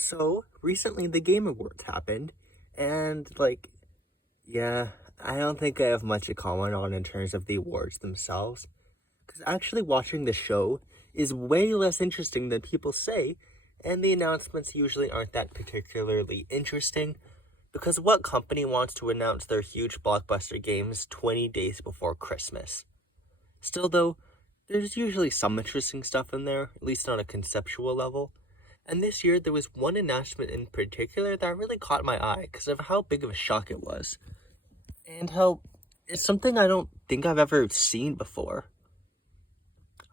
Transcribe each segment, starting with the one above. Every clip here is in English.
So, recently the Game Awards happened, and yeah, I don't think I have much to comment on in terms of the awards themselves, because actually watching the show is way less interesting than people say, and the announcements usually aren't that particularly interesting, because what company wants to announce their huge blockbuster games 20 days before Christmas? Still, though, there's usually some interesting stuff in there, at least on a conceptual level. And this year, there was one announcement in particular that really caught my eye because of how big of a shock it was. And how it's something I don't think I've ever seen before.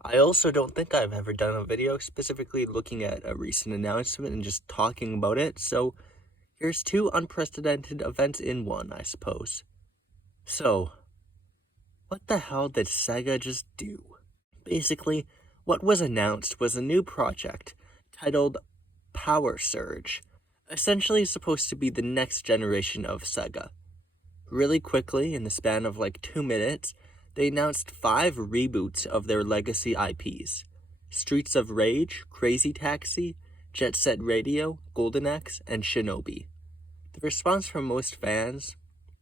I also don't think I've ever done a video specifically looking at a recent announcement and just talking about it, so here's two unprecedented events in one, I suppose. So, what the hell did Sega just do? Basically, what was announced was a new project titled Power Surge, essentially supposed to be the next generation of Sega. Really quickly, in the span of 2 minutes, they announced 5 reboots of their legacy IPs: Streets of Rage, Crazy Taxi, Jet Set Radio, Golden Axe, and Shinobi. The response from most fans,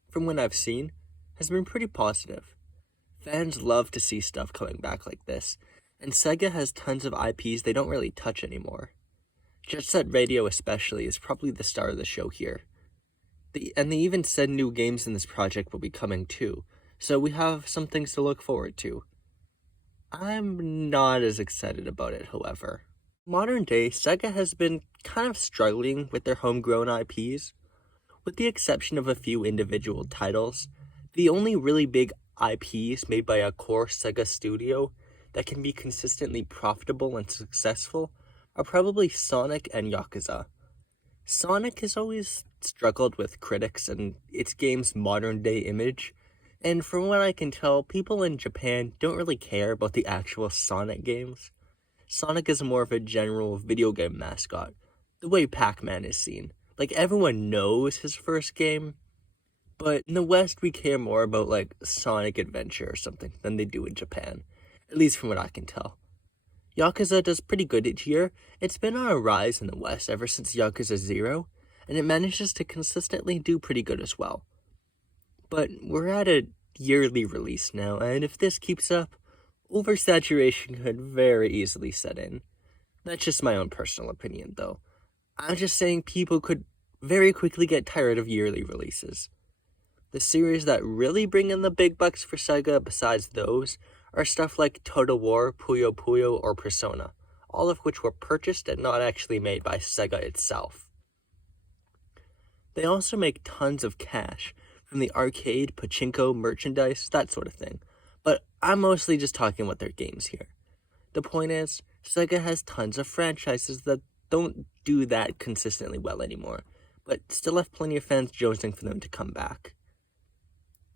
from what I've seen, has been pretty positive. Fans love to see stuff coming back like this, and Sega has tons of IPs they don't really touch anymore. Jet Set Radio especially is probably the star of the show here. And they even said new games in this project will be coming too, so we have some things to look forward to. I'm not as excited about it, however. Modern day, Sega has been kind of struggling with their homegrown IPs. With the exception of a few individual titles, the only really big IPs made by a core Sega studio that can be consistently profitable and successful are probably Sonic and Yakuza. Sonic has always struggled with critics and its game's modern day image, and from what I can tell, people in Japan don't really care about the actual Sonic games. Sonic is more of a general video game mascot, the way Pac-Man is seen. Everyone knows his first game, but in the West we care more about Sonic Adventure or something than they do in Japan, at least from what I can tell. Yakuza does pretty good each year. It's been on a rise in the West ever since Yakuza 0, and it manages to consistently do pretty good as well. But we're at a yearly release now, and if this keeps up, oversaturation could very easily set in. That's just my own personal opinion, though. I'm just saying people could very quickly get tired of yearly releases. The series that really bring in the big bucks for Sega besides those are stuff like Total War, Puyo Puyo, or Persona, all of which were purchased and not actually made by Sega itself. They also make tons of cash from the arcade, pachinko, merchandise, that sort of thing, but I'm mostly just talking about their games here. The point is, Sega has tons of franchises that don't do that consistently well anymore, but still have plenty of fans jonesing for them to come back.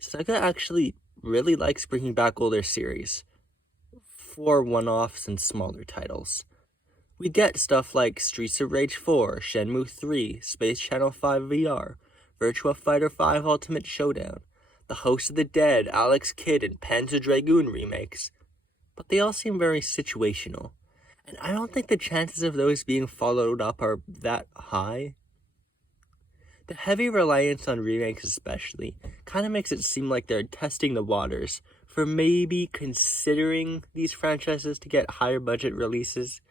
Sega actually really likes bringing back older series for one-offs and smaller titles. We get stuff like Streets of Rage 4, Shenmue 3, Space Channel 5 VR, Virtua Fighter 5 Ultimate Showdown, The Host of the Dead, Alex Kidd, and Panzer Dragoon remakes. But they all seem very situational, and I don't think the chances of those being followed up are that high. The heavy reliance on remakes especially kind of makes it seem like they're testing the waters for maybe considering these franchises to get higher budget releases,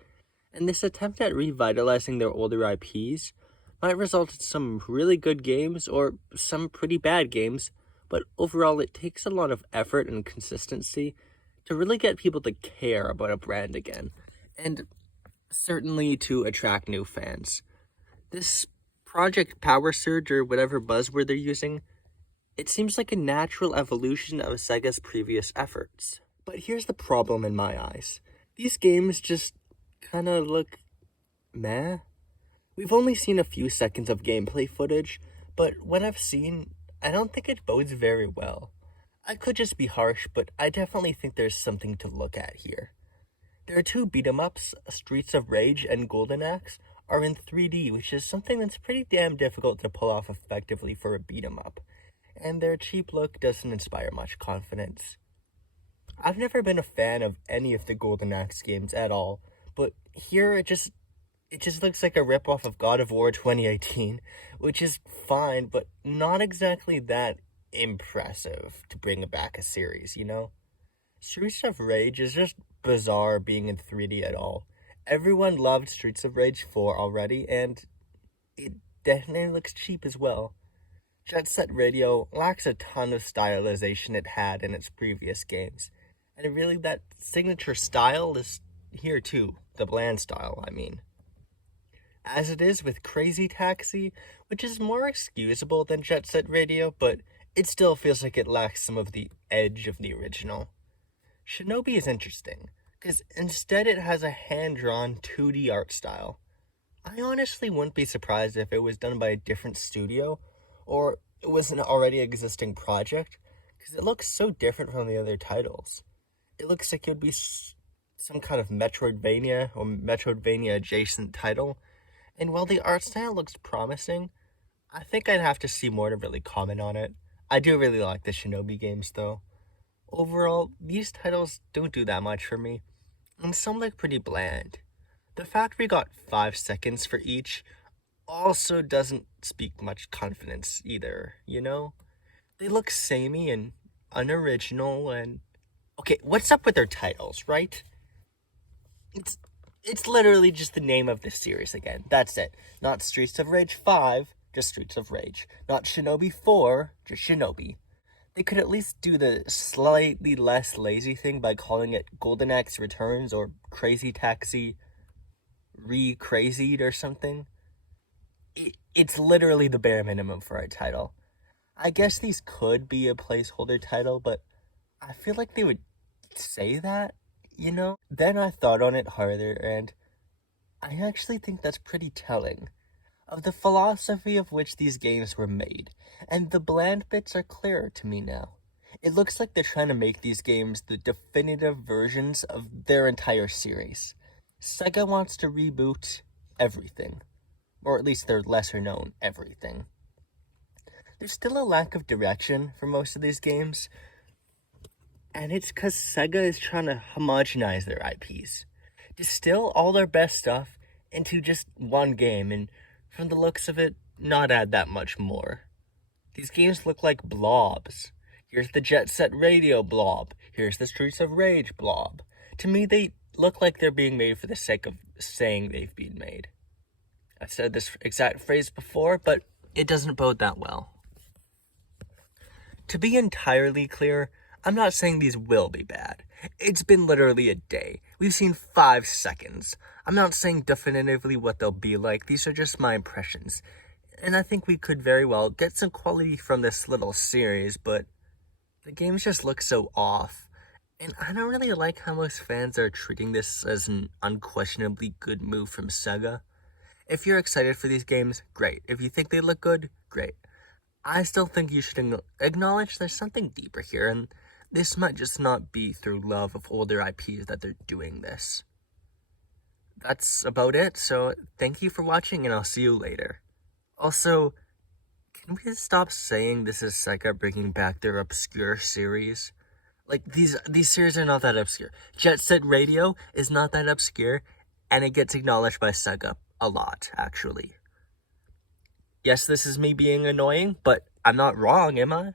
and this attempt at revitalizing their older IPs might result in some really good games or some pretty bad games, but overall it takes a lot of effort and consistency to really get people to care about a brand again, and certainly to attract new fans. This Project Power Surge, or whatever buzzword they're using, it seems like a natural evolution of Sega's previous efforts. But here's the problem in my eyes. These games just kinda look meh. We've only seen a few seconds of gameplay footage, but what I've seen, I don't think it bodes very well. I could just be harsh, but I definitely think there's something to look at here. There are 2 beat-em-ups, Streets of Rage and Golden Axe, are in 3D, which is something that's pretty damn difficult to pull off effectively for a beat-em-up, and their cheap look doesn't inspire much confidence. I've never been a fan of any of the Golden Axe games at all, but here it just It just looks like a ripoff of God of War 2018, which is fine, but not exactly that impressive to bring back a series, you know? Streets of Rage is just bizarre being in 3D at all. Everyone loved Streets of Rage 4 already, and it definitely looks cheap as well. Jet Set Radio lacks a ton of stylization it had in its previous games, and really that signature style is here too, the bland style, I mean. As it is with Crazy Taxi, which is more excusable than Jet Set Radio, but it still feels like it lacks some of the edge of the original. Shinobi is interesting, because instead it has a hand-drawn 2D art style. I honestly wouldn't be surprised if it was done by a different studio, or it was an already existing project, because it looks so different from the other titles. It looks like it would be some kind of Metroidvania or Metroidvania adjacent title, and while the art style looks promising, I think I'd have to see more to really comment on it. I do really like the Shinobi games though. Overall, these titles don't do that much for me, and some look pretty bland. The fact we got 5 seconds for each also doesn't speak much confidence either, you know? They look samey and unoriginal and... Okay, what's up with their titles, right? It's literally just the name of the series again. That's it. Not Streets of Rage 5, just Streets of Rage. Not Shinobi 4, just Shinobi. They could at least do the slightly less lazy thing by calling it Golden Axe Returns or Crazy Taxi Re-Crazied or something. It's literally the bare minimum for a title. I guess these could be a placeholder title, but I feel like they would say that, you know? Then I thought on it harder, and I actually think that's pretty telling of the philosophy of which these games were made, and the bland bits are clearer to me now. It looks like they're trying to make these games the definitive versions of their entire series. Sega wants to reboot everything, or at least their lesser known everything. There's still a lack of direction for most of these games, and it's because Sega is trying to homogenize their IPs. Distill all their best stuff into just one game, and from the looks of it, not add that much more. These games look like blobs. Here's the Jet Set Radio blob. Here's the Streets of Rage blob. To me, they look like they're being made for the sake of saying they've been made. I've said this exact phrase before, but it doesn't bode that well. To be entirely clear, I'm not saying these will be bad. It's been literally a day. We've seen 5 seconds. I'm not saying definitively what they'll be like. These are just my impressions. And I think we could very well get some quality from this little series, but the games just look so off. And I don't really like how most fans are treating this as an unquestionably good move from Sega. If you're excited for these games, great. If you think they look good, great. I still think you should acknowledge there's something deeper here, and this might just not be through love of older IPs that they're doing this. That's about it, so thank you for watching, and I'll see you later. Also, can we stop saying this is Sega bringing back their obscure series? Like, these series are not that obscure. Jet Set Radio is not that obscure, and it gets acknowledged by Sega a lot, actually. Yes, this is me being annoying, but I'm not wrong, am I?